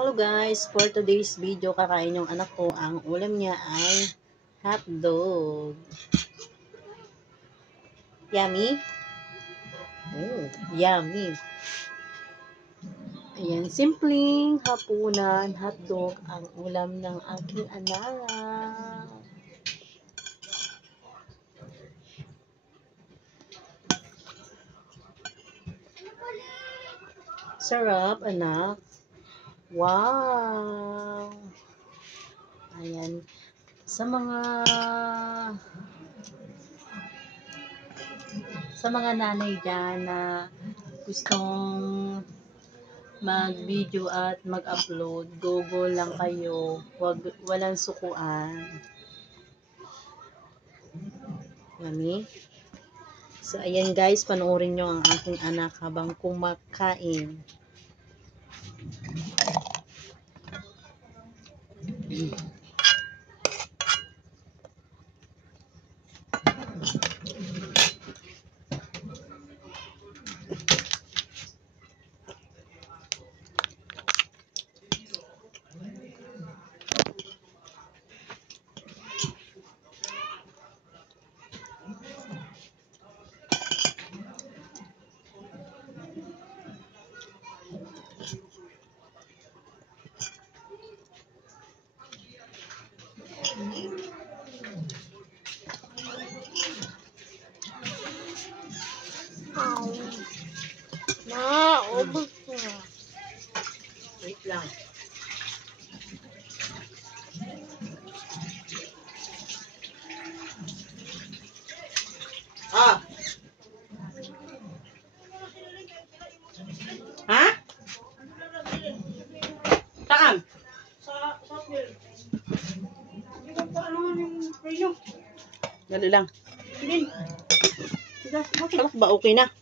Hello guys, for today's video, kakain yung anak ko. Ang ulam niya ay hotdog. Yummy? Oh, yummy. Ayan, simpleng hapunan, hotdog, ang ulam ng aking anak. Sarap, anak. Wow! Ayan. Sa mga nanay dyan na gustong mag-video at mag-upload, go lang kayo. Walang sukuan. Yummy. So, ayan guys, panoorin nyo ang aking anak habang kumakain. Ubus na. Wait lang. Ah! Ha? Saan? Sa software. Hindi ko pa ano yung preno. Dali lang. Hindi. Bakit ba okay na?